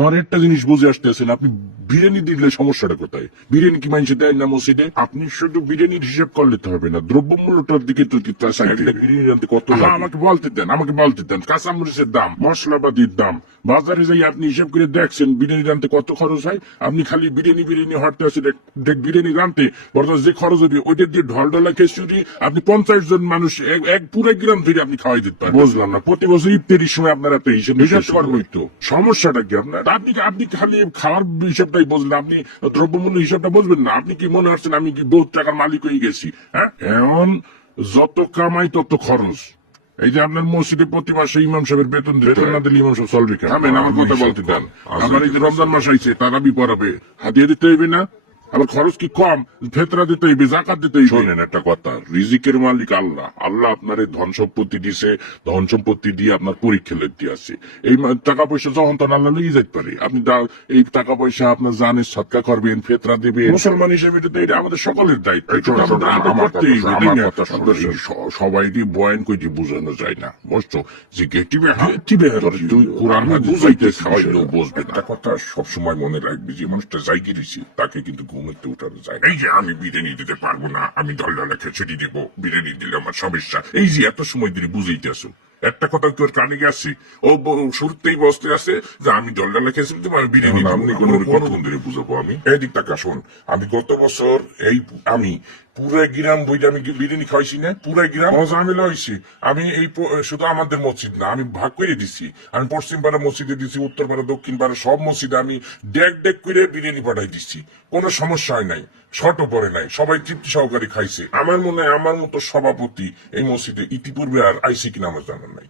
আমার একটা জিনিস বুঝে আসতেছেন, আপনি বিরিয়ানি দিলে সমস্যাটা কোথায়? বিরিয়ানি কি মানুষ দেয় না মসজিদে? আপনি শুধু বিরিয়ানির হিসাব করলে তো হবে না, দ্রব্যমূল্যটার দিকে তো বিরিয়ানি রাখতে কত লাগে। আমাকে বলতে দেন কাঁচামরিচের দাম, মশলাপাতির দাম, বাজারে যাই আপনি হিসাব করে দেখছেন বিরিয়ানি রানতে কত খরচ হয়। আপনি খালি বিরিয়ানি হাঁটতে আছে বিরিয়ানি রানতে বর্তমান যে খরচ হবে ওইটা দিয়ে ঢলঢলা খিচুড়ি আপনি 50 জন মানুষ এক পুরো গ্রাম ধরে আপনি খাওয়াই দিতে পারেন। বুঝলাম না, প্রতি বছর ইফতারির সময় আপনার একটা হিসাব করবোই তো, সমস্যাটা কি আপনার? আপনি খালি খাওয়ার হিসাবটাই বুঝলেন, আপনি দ্রব্যমূল্য হিসাবটা বুঝবেন না। আপনি কি মনে হচ্ছেন আমি কি বহুত টাকার মালিক হয়ে গেছি? হ্যাঁ, এখন যত কামাই তত খরচ। এই যে আপনার মসজিদে প্রতি মাসে ইমাম সাহেবের বেতন না দিলে ইমাম সাহেব চলবে কেন? আমার কথা বলতে দেন। আমার এই যে রমজান মাস আইছে তারাবি পড়াবে, হাতিয়ে দিতে হইবে না? আবার খরচ কি কম? ফেতরা দিতে হইবে, জাকাত দিতে হইবে। শোনেন একটা কথা, রিজিকের মালিক আল্লাহ। আল্লাহ আপনার ধন সম্পত্তি দিছে, ধন সম্পত্তি দিয়ে আপনার পরীক্ষা লেখতে আছে। এই টাকা পয়সা যখন তখন আল্লাহ লিয়ে যেতে পারে। আপনি এই টাকা পয়সা আপনার জানের সৎকা করবেন, ফেতরা দিবেন। মুসলমান হিসেবে এটা আমাদের সকলের দায়িত্ব। সবাই বয়ান কইতে বোঝানো যায় না, বুঝছো? যে তুই কোরআন বুঝাইতে খাওয়াইলেও বুঝবে না। কথা সবসময় মনে রাখবি, যে মানুষটা জায়গা দিছি তাকে কিন্তু ঘুমেতে উঠানো যায়। এই যে আমি বিরিয়ানি দিতে পারবো না, আমি ঢলঢলা খিচুড়ি দেব, বিরিয়ানি দিলে আমার সমস্যা, এই যে এত সময় ধরে বুঝাইতে আসো, একটা কথা কি ওর কানে গেছে? ও শুরুতেই বসতে আছে যে আমি ঢলঢলা খিচুড়ি দেবো, আমি বিরিয়ানি কতক্ষণ ধরে বুঝাবো? আমি এদিক টাকা শোন, আমি গত বছর আমি পুরা গ্রাম বইটা আমি বিরিয়ানি খাইছি না, পুরা গ্রাম মজামিলা হয়েছে। আমি শুধু আমাদের মসজিদ না, আমি ভাগ করে দিছি। আমি পশ্চিম পাড়া মসজিদে দিছি, উত্তর পাড়া, দক্ষিণ পাড়া সব মসজিদে আমি ডেক করে বিরিয়ানি পাঠাই দিচ্ছি। কোনো সমস্যা হয় নাই, শর্টও পড়ে নাই, সবাই তৃপ্তি সহকারে খাইছে। আমার মনে হয় আমার মতো সভাপতি এই মসজিদে ইতিপূর্বে আর আইসি কিনা আমার জানা নাই।